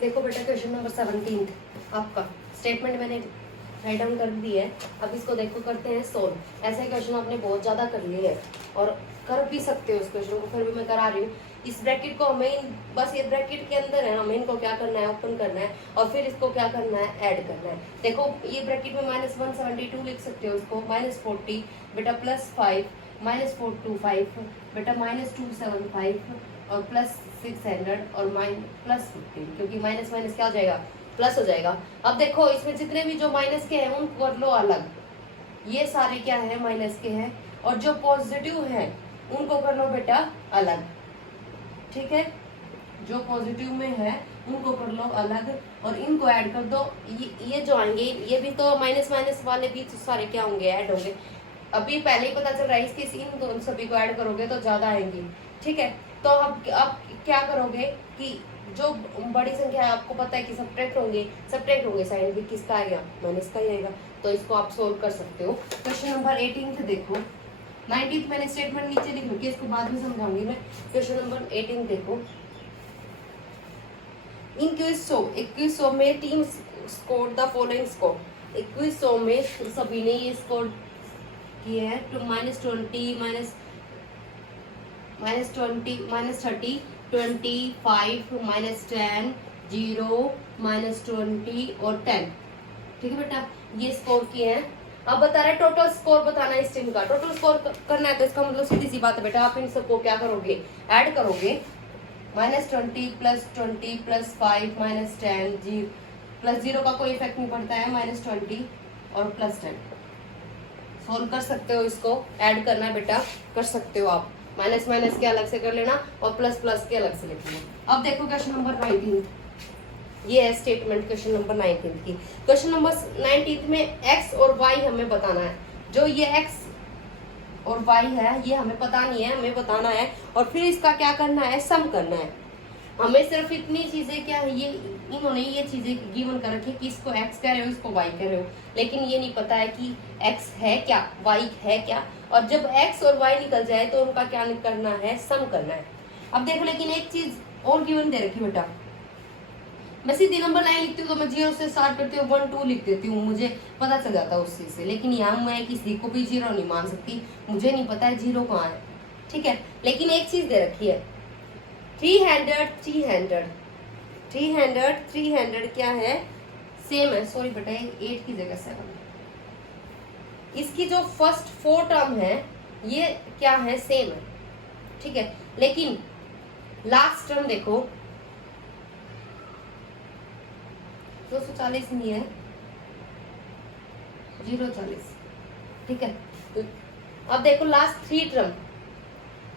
देखो बेटा question number 17 आपका स्टेटमेंट मैंने राइट डाउन कर दी है। अब इसको देखो करते हैं सोल्व। ऐसे क्वेश्चन आपने बहुत ज्यादा कर लिए हैं और कर भी सकते हो इस क्वेश्चन को, फिर भी मैं करा रही हूँ। इस ब्रैकेट को हमें बस ये ब्रैकेट के अंदर है, हमें इनको क्या करना है, ओपन करना है और फिर इसको क्या करना है, ऐड करना है। देखो ये ब्रैकेट में -172 लिख सकते हो इसको, -40 बेटा +5 -425 बेटा -275 और +600 और +15, क्योंकि माइनस माइनस क्या हो जाएगा, प्लस हो जाएगा। अब देखो इसमें जितने भी जो माइनस के हैं उनको कर लो अलग, ये सारे क्या है माइनस के हैं, और जो पॉजिटिव है उनको कर लो बेटा अलग, ठीक है। जो पॉजिटिव में है उनको कर लो अलग और इनको ऐड कर दो। ये जो आएंगे ये भी तो माइनस माइनस वाले भी सारे क्या होंगे, ऐड होंगे। अभी पहले ही पता चल रहा है इसके इन दोनों सभी को ऐड करोगे तो ज्यादा आएंगी, ठीक है। तो अब क्या करोगे कि जो बड़ी संख्या है आपको पता है कि सब्ट्रैक्ट होंगे साइन भी किसका आएगा, माइनस का ही आएगा। तो इसको आप सोल्व कर सकते हो। क्वेश्चन नंबर 18 देखो, 19 मैंने स्टेटमेंट नीचे लिख रखी है, इसको बाद में समझाऊंगी मैं। क्वेश्चन नंबर 18 देखो, इन क्विज शो में team score the following score. Quiz show में सभी ने ये स्कोर किए हैं तो -20 -20 -30 -25 -10 0 -20 और 10, ठीक है बेटा, ये स्कोर किए हैं। अब बता रहे टोटल स्कोर बताना है इस टीम का। टोटल स्कोर करना है तो इसका मतलब सीधी सी बात है बेटा, आप इन सबको क्या करोगे, ऐड करोगे। -20 +20 +5 -10 +0 का कोई इफेक्ट नहीं पड़ता है, -20 और +10। सोल्व कर सकते हो, इसको ऐड करना है बेटा, कर सकते हो आप। माइनस माइनस के अलग से कर लेना और प्लस प्लस के अलग से लिख लेना। अब देखो क्वेश्चन नंबर 19, ये है स्टेटमेंट क्वेश्चन नंबर 19 की। क्वेश्चन नंबर 19 में एक्स और वाई हमें बताना है। जो ये एक्स और वाई है ये हमें पता नहीं है, हमें बताना है और फिर इसका क्या करना है, सम करना है। हमें सिर्फ इतनी चीजें क्या है, ये इन्होंने ये चीजें गिवन कर रखी है कि इसको एक्स कह रहे हो, इसको वाई कह रहे हो, लेकिन ये नहीं पता है कि एक्स है क्या, वाई है क्या। और जब एक्स और वाई निकल जाए तो उनका क्या करना है, सम करना है। अब देखो लेकिन एक चीज और गिवन दे रखी बेटा, मैं सीधी नंबर लाइन लिखती हूँ तो मैं 0 से स्टार्ट करती हूँ, 1 2 लिख देती हूँ, मुझे पता चल जाता है उस चीज से। लेकिन यहाँ मैं किसी को भी 0 नहीं मान सकती, मुझे नहीं पता है 0 कहाँ है, ठीक है। लेकिन एक चीज दे रखी है 300 क्या है, सेम है। सॉरी बेटा 8 की जगह 7। इसकी जो फर्स्ट 4 टर्म है ये क्या है, सेम है, ठीक है। लेकिन लास्ट टर्म देखो 240 नहीं है, 040, ठीक है। अब देखो लास्ट 3 टर्म,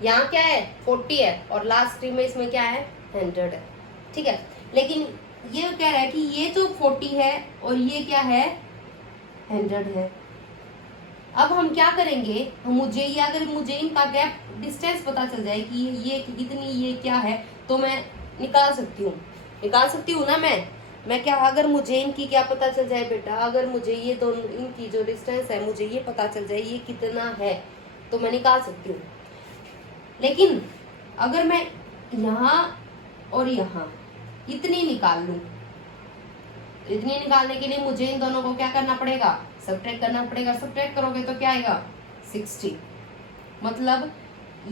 यहाँ क्या है 40 है और लास्ट 3 में इसमें क्या है 100 है, ठीक है। लेकिन ये कह रहा है कि ये जो 40 है और ये क्या है 100 है। अब हम क्या करेंगे, मुझे ये अगर मुझे इनका गैप डिस्टेंस पता चल जाए कि ये कितनी ये क्या है तो मैं निकाल सकती हूँ ना मैं क्या, अगर मुझे इनकी क्या पता चल जाए बेटा, अगर मुझे ये दोनों इनकी जो डिस्टेंस है मुझे ये पता चल जाए ये कितना है तो मैं निकाल सकती हूँ। लेकिन अगर मैं यहाँ और यहाँ इतनी निकाल लूं, इतनी निकालने के लिए मुझे इन दोनों को क्या करना पड़ेगा, सब्ट्रैक्ट करना पड़ेगा। सब्ट्रैक्ट करोगे तो क्या आएगा 60, मतलब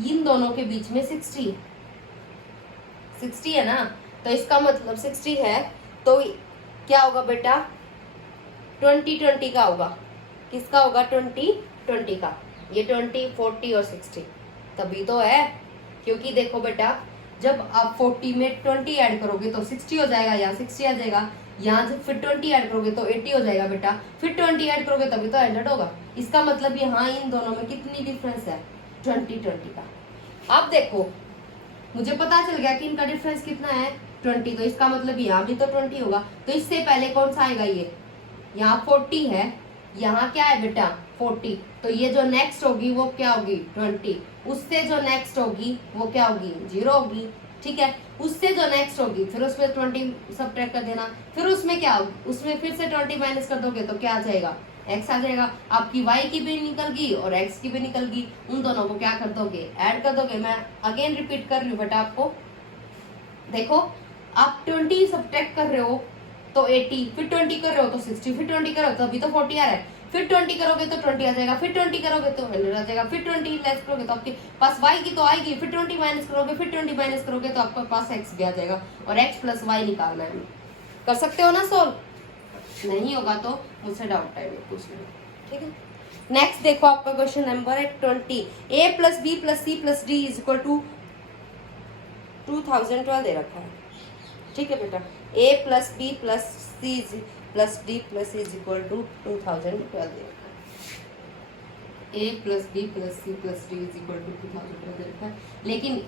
इन दोनों के बीच में 60 है ना, तो इसका मतलब 60 है तो क्या होगा बेटा 20 का होगा। किसका होगा 20 का, ये 20 40 और 60 तभी तो है। क्योंकि देखो बेटा जब आप 40 में 20 ऐड करोगे तो 60 हो जाएगा, यहाँ 60 आ जाएगा, यहाँ से फिर 20 ऐड करोगे तो 80 हो जाएगा बेटा, फिर 20 ऐड करोगे तभी तो 100 होगा। इसका मतलब यहाँ इन दोनों में कितनी डिफरेंस है 20 का। अब देखो मुझे पता चल गया कि इनका डिफरेंस कितना है 20, तो इसका मतलब यहाँ भी तो 20 होगा। तो इससे पहले कौन सा आएगा, ये यहाँ 40 है, यहाँ क्या है बेटा 40, तो ये जो नेक्स्ट होगी वो क्या होगी 20, उससे जो नेक्स्ट होगी वो क्या होगी 0 होगी, ठीक है। उससे जो नेक्स्ट होगी फिर उसमें 20 सब्ट्रैक्ट कर देना, फिर उसमें क्या होगी, उसमें फिर से 20 माइनस कर दोगे तो क्या आ जाएगा x आ जाएगा। आपकी y की भी निकल गई और x की भी निकल गई, उन दोनों को क्या कर दोगे, ऐड कर दोगे। मैं अगेन रिपीट कर रही हूँ बेटा आपको, देखो आप 20 सब्ट्रैक्ट कर रहे हो तो 80, फिर 20 कर रहे हो तो 60, फिर 20 कर रहे हो तो अभी तो 40 आ रहा है, फिर 20 करोगे तो 20 आ जाएगा, फिर 20 करोगे तो 100 आ जाएगा, फिर 20 लेस करोगे तो आपके पास y की तो आएगी, फिर 20 माइनस करोगे, फिर 20 माइनस करोगे तो आपके पास x भी आ जाएगा और x प्लस वाई निकालना है। कर सकते हो ना सोल्व? नहीं होगा तो मुझसे डाउट टाइम पूछ लेना, ठीक है। नेक्स्ट देखो आपका क्वेश्चन नंबर है 20, a plus B plus C plus D is equal to 2012 दे रखा है, ठीक है बेटा। a plus B plus C plus D plus is equal to 2012 दे रखा है। a plus B plus C plus D is equal to 2012 दे रखा है, लेकिन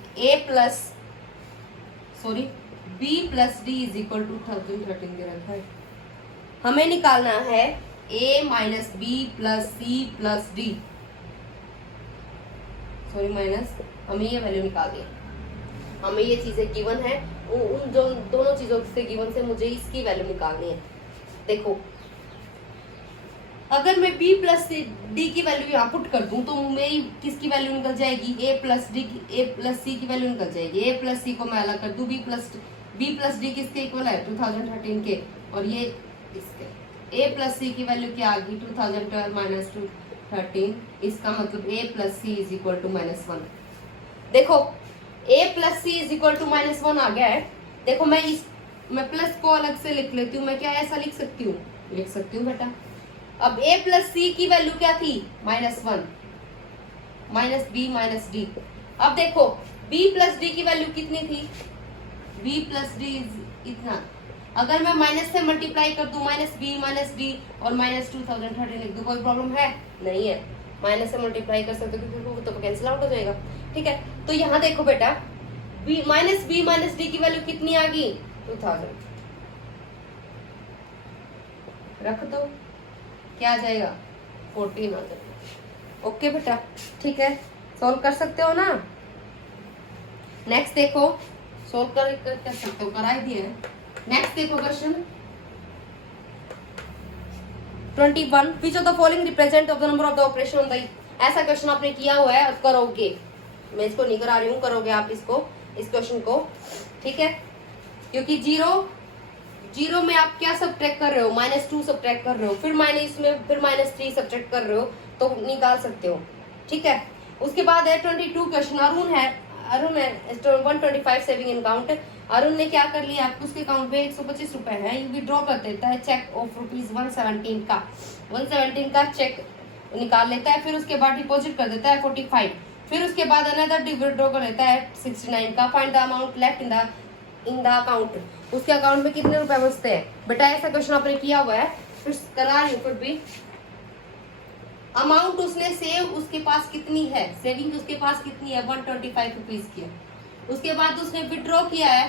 b plus D is equal to 2013 दे रखा है। हमें निकालना है a minus B plus C plus D, minus, हमें ये वैल्यू निकालनी है, हमें ये चीजें गिवन है, उन जो दोनों चीजों से गिवन से मुझे इसकी वैल्यू निकालनी है। देखो अगर मैं b प्लस डी की वैल्यू यहाँ पुट कर दूं तो मेरी किसकी वैल्यू निकल जाएगी, a प्लस सी की वैल्यू निकल जाएगी। a प्लस सी को मैं अलग कर दूं, b प्लस डी किसके इक्वल है 2013 के, और ये इसके a प्लस सी की वैल्यू क्या आ गई 2012 माइनस 13, इसका मतलब a plus C is equal to -1। देखो a plus C is equal to -1 आ गया है। देखो मैं प्लस को अलग से लिख लेती हूँ, मैं क्या ऐसा लिख सकती हूँ बेटा। अब a प्लस सी की वैल्यू क्या थी -1 माइनस बी माइनस डी। अब देखो b प्लस डी की वैल्यू कितनी थी, b प्लस डी इतना, अगर मैं माइनस से मल्टीप्लाई कर दूं माइनस बी माइनस डी और माइनस 2013 लिख दूं, कोई प्रॉब्लम है? नहीं है, माइनस से मल्टीप्लाई कर सकते हो क्योंकि वो तो कैंसिल आउट हो जाएगा, ठीक है। तो यहाँ देखो बेटा बी माइनस डी की वैल्यू कितनी आ गई 2000, रख दो, क्या आ जाएगा 14 आ जाएगा। ओके बेटा, ठीक है, सोल्व कर सकते हो ना। नेक्स्ट देखो, सोल्व कर सकते हो, करा ही दिया है। नेक्स्ट देखो question 21, which of the following represent of the number of the operation on the, ऐसा क्वेश्चन आपने किया हुआ है, करोगे, मैं इसको नहीं करा रही हूँ, करोगे आप इसको, इस क्वेश्चन को, ठीक है। क्योंकि जीरो में आप क्या सब्ट्रैक्ट कर रहे हो, -2 सब्ट्रैक्ट कर रहे हो, फिर माइनस में फिर -3 सब्ट्रैक्ट कर रहे हो तो निकाल सकते हो, ठीक है। उसके बाद है 22 क्वेश्चन, अरुण है 125 सेविंग इन अकाउंट। अरुण ने क्या कर लिया, आपको उसके अकाउंट में 125 रुपए है, ये विड्रॉ कर देता है चेक ऑफ ₹117 का, 117 का चेक निकाल लेता है, फिर उसके बाद डिपॉजिट कर देता है 45, फिर उसके बाद अनदर विड्रॉ कर लेता है 69 का। Find the amount left in the account, उसके अकाउंट में कितने रुपए बचते हैं। बेटा ऐसा क्वेश्चन आपने किया हुआ है, फिर करा रही हूँ, फिर भी अमाउंट उसने सेव, उसके पास कितनी है, सेविंग उसके पास कितनी है 125 रुपीज की है। उसके बाद उसने विड्रॉ किया है,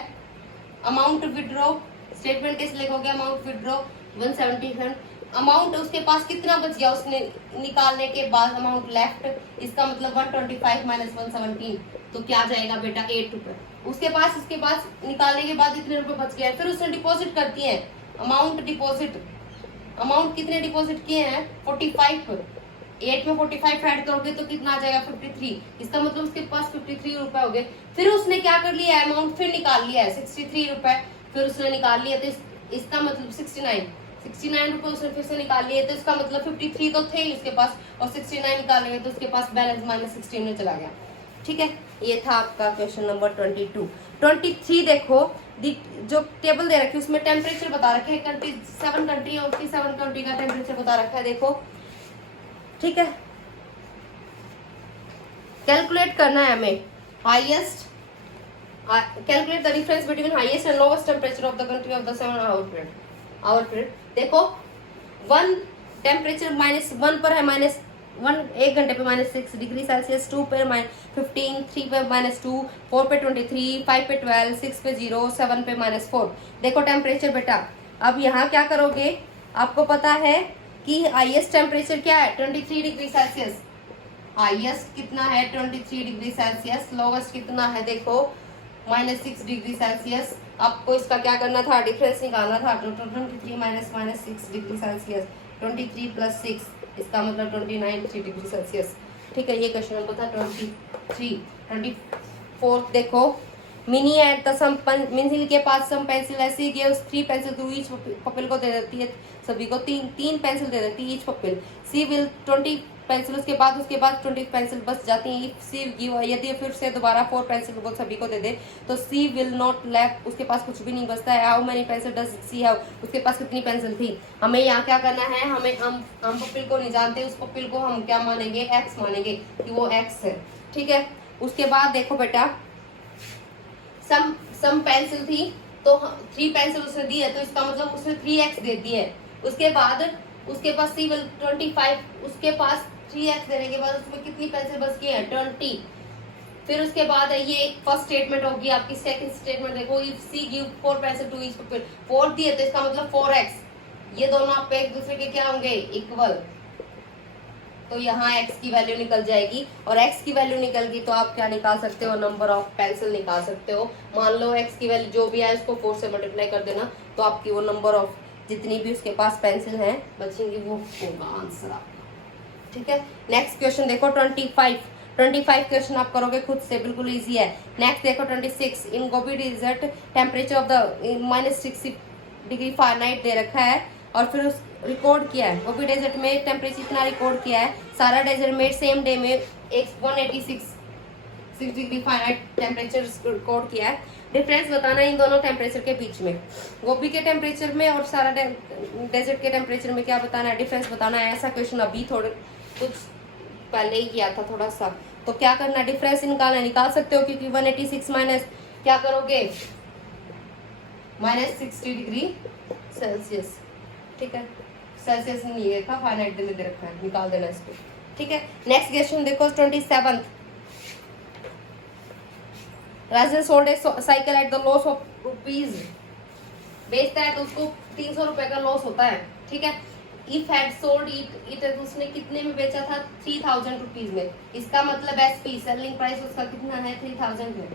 अमाउंट विड्रॉ, स्टेटमेंट कैसे लिखोगे, अमाउंट विड्रॉ 177, अमाउंट उसके पास कितना बच गया उसने निकालने के बाद, अमाउंट लेफ्ट, इसका मतलब 125 माइनस 117, तो क्या जाएगा बेटा 8 रुपए। उसके पास निकालने के बाद इतने रुपए बच गए, फिर उसने डिपॉजिट करती है, अमाउंट डिपॉजिट, अमाउंट कितने डिपॉजिट किए हैं 45, 8 में 45 ऐड करोगे तो कितना आ जाएगा 53, इसका मतलब उसके पास 53 रुपए हो गए। फिर उसने क्या कर लिया है, अमाउंट फिर निकाल लिया है 63 रुपए, फिर उसने निकाल लिया, तो इसका मतलब 69 रुपए उसने फिर से निकाल लिए, तो इसका मतलब 53 तो थे ही उसके पास, और 69 निकालेंगे तो उसके पास बैलेंस -16 में चला गया, ठीक है। ये था आपका क्वेश्चन नंबर 22। 23 देखो, जो टेबल दे रखी है उसमें टेम्परेचर बता रखे हैं, 7 कंट्री और 7 कंट्री का टेम्परेचर बता रखा है, देखो, ठीक है। कैलकुलेट करना है हमें highest, calculate the difference between highest and lowest temperature of the country of the 7 our period. देखो 1 टेम्परेचर -1 पर है, -1 1 घंटे पे -6 डिग्री सेल्सियस, 2 पे -15, 3 पे -2, 4 पे 23, 5 पे 12, 6 पे 0, 7 पे -4। देखो टेम्परेचर बेटा, अब यहाँ क्या करोगे, आपको पता है कि हाईएस्ट टेम्परेचर क्या है 23 डिग्री सेल्सियस, हाईएस्ट कितना है 23 डिग्री सेल्सियस, लोवेस्ट कितना है देखो -6 डिग्री सेल्सियस। आपको इसका क्या करना था, डिफरेंस निकालना था, 23 -6 डिग्री सेल्सियस, 23 + 6, इसका मतलब 29 डिग्री सेल्सियस, ठीक है। ये क्वेश्चन नंबर था 23। 24 देखो, Mini at the some Mini के पास सम पेंसिल है, she gives 3 pencil to each pupil को दे देती है सभी को तीन पेंसिल दे देती है each pupil. She will 20 pencil उसके बाद 20 पेंसिल बच जाती हैं। इफ सी गिव यदि फिर से दोबारा 4 पेंसिल वो सभी को दे दे तो सी विल नॉट लेफ्ट उसके पास कुछ भी नहीं बचता है। How many pencil does she have उसके पास कितनी पेंसिल थी। हमें यहाँ क्या करना है, हमें हम पपिल को नहीं जानते, उस पपिल को हम क्या मानेंगे, एक्स मानेंगे कि वो एक्स है। ठीक है, उसके बाद देखो बेटा सम पेंसिल थी तो 3 पेंसिल उसने दी है तो इसका मतलब उसने 3x दे दी है। उसके बाद उसके पास सी विल 25 उसके पास 3x देने के बाद उसमें कितनी पेंसिल बच गई है 20। फिर उसके बाद ये एक फर्स्ट स्टेटमेंट होगी आपकी। सेकंड स्टेटमेंट देखो if she give 4 pencil to each pupil 4 दिए तो इसका मतलब 4x, ये दोनों आपके एक दूसरे के क्या होंगे इक्वल, तो यहाँ x की वैल्यू निकल जाएगी और x की वैल्यू निकल गई तो आप क्या निकाल सकते हो, नंबर ऑफ पेंसिल निकाल सकते हो। मान लो x की वैल्यू जो भी है उसको 4 से मल्टीप्लाई कर देना तो आपकी वो नंबर ऑफ जितनी भी उसके पास पेंसिल है बचेंगी वो होगा आंसर आपका। ठीक है, नेक्स्ट क्वेश्चन देखो 25 क्वेश्चन आप करोगे खुद से, बिल्कुल इजी है। नेक्स्ट देखो 26 in Gobi desert temperature of the -60 degree Fahrenheit दे रखा है और फिर उस रिकॉर्ड किया है। गोबी डेजर्ट में टेम्परेचर इतना रिकॉर्ड किया है। सारा डेजर्ट में सेम डे में 186 डिग्री फ़ारेनहाइट टेम्परेचर रिकॉर्ड किया है। डिफरेंस बताना इन दोनों टेम्परेचर के बीच में, गोभी के टेम्परेचर में और सारा डेजर्ट के टेम्परेचर में क्या बताना है, डिफरेंस बताना है। ऐसा क्वेश्चन अभी थोड़े कुछ पहले ही किया था थोड़ा सा, तो क्या करना, डिफरेंस निकालना, निकाल सकते हो क्योंकि 186 माइनस क्या करोगे -60 डिग्री सेल्सियस। ठीक है, सेल्सियस नहीं देखा, फ़ारेनहाइट में दे रखा है, निकाल देना इसको। ठीक है, नेक्स्ट क्वेश्चन देखो 27 Rajan sold a cycle at the loss of rupees, बेचता है तो उसको 300 रुपए का लॉस होता है। ठीक है, इफ हैड सोल्ड इट उसने कितने में बेचा था 3000 रुपीज में, इसका मतलब एसपी सेलिंग प्राइस उसका कितना है 3000 है।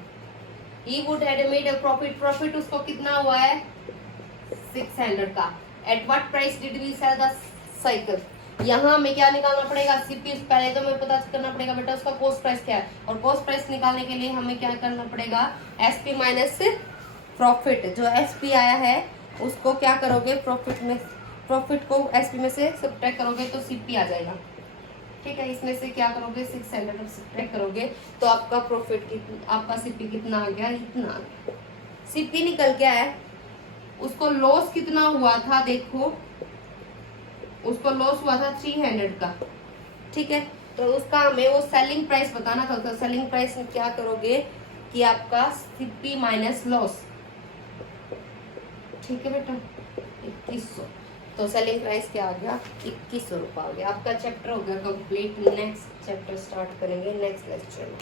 He would had made a profit उसको कितना हुआ है 600 का। At what price did we sell the cycle, यहाँ हमें क्या निकालना पड़ेगा सीपी, पहले तो हमें पता करना पड़ेगा बेटा उसका कॉस्ट प्राइस क्या है, और कॉस्ट प्राइस निकालने के लिए हमें क्या करना पड़ेगा एसपी माइनस प्रॉफिट। जो एसपी आया है उसको क्या करोगे प्रॉफिट को एसपी में से सब्ट्रैक्ट करोगे तो सीपी आ जाएगा। ठीक है, इसमें से क्या करोगे 600 सब्ट्रैक्ट करोगे तो आपका प्रॉफिट आपका सीपी कितना आ गया, इतना आ गया। सीपी निकल गया है, उसको लॉस कितना हुआ था देखो, उसको लॉस हुआ था 300 का। ठीक है, तो उसका हमें वो सेलिंग प्राइस बताना था, तो सेलिंग प्राइस क्या करोगे कि आपका सीपी माइनस लॉस। ठीक है बेटा 2100, तो सेलिंग प्राइस क्या आ गया 2100 रुपये आ गया। आपका चैप्टर हो गया कंप्लीट। नेक्स्ट चैप्टर स्टार्ट करेंगे नेक्स्ट लेक्चर में।